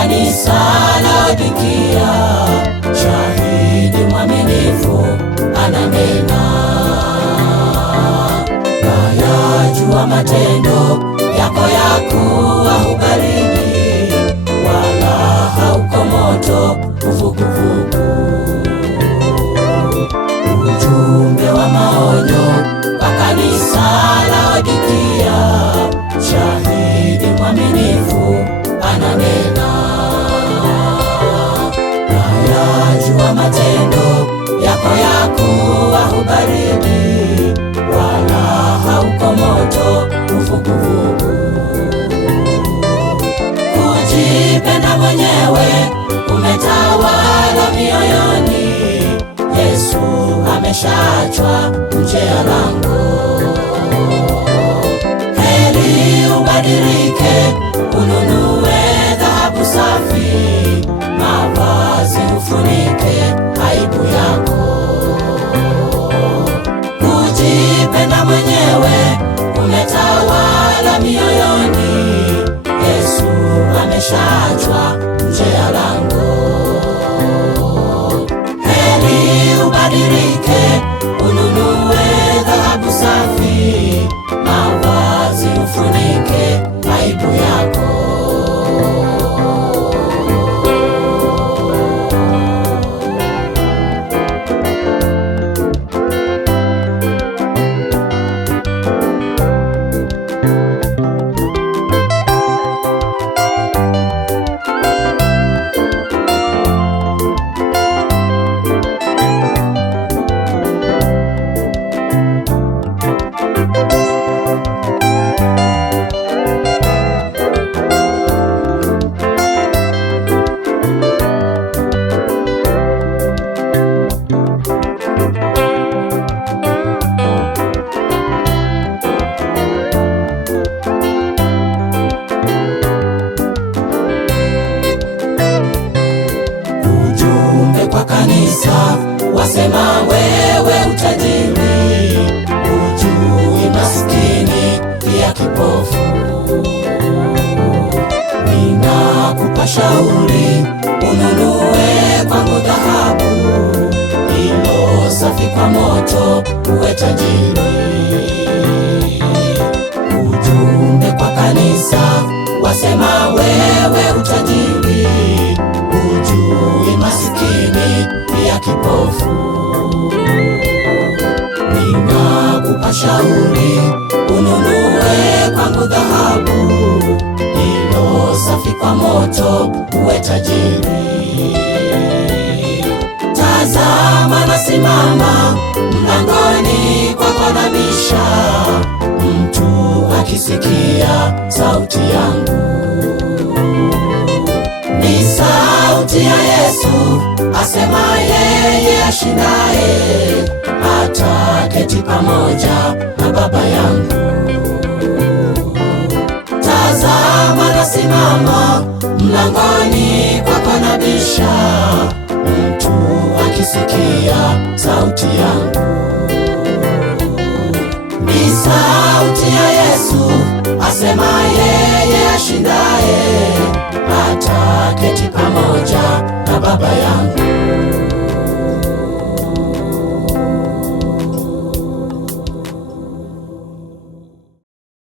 kanisa Laodikia, shahidi mwaminifu ananena, nayajua matendo yako ya kuwa ubaridi, wala hauko moto uvuguvugu. Ujumbe wa maonyo kwa kanisa Laodikia, shahidi mwaminifu ananena, nayajua matendo yako ya kuwa ubaridi, wala hauko moto uvuguvugu. Kujipenda mwenyewe umetawala mioyoni, Yesu ameshaachwa nje ya lango. Heri ubadilike, ununue dhahabu safi, mavazi ufunike aibu yako. Kujipenda mwenyewe umetawala mioyoni, Yesu ameshaachwa nje ya lango. Heri ubadilike, ununue dhahabu safi, mavazi ufunike aibu yako. Kanisa wasema wewe utajiri, hujui maskini pia kipofu. Ninakupa shauri, ununue kwangu dhahabu ilo safi kwa moto, uwe tajiri. Ujumbe kwa kanisa wasema wewe utajiri, hujui masikini pia kipofu. Ninakupa shauri, ununue kwangu dhahabu ilo safi kwa moto, uwe tajiri. Tazama nasimama mlangoni kwako nabisha, mtu akisikia sauti yangu. Ni sauti ya Yesu asema yeye ashindaye ataketi pamoja na Baba yangu. Tazama nasimama mlangoni kwako nabisha, mtu akisikia sauti yangu. Ni sauti ya Yesu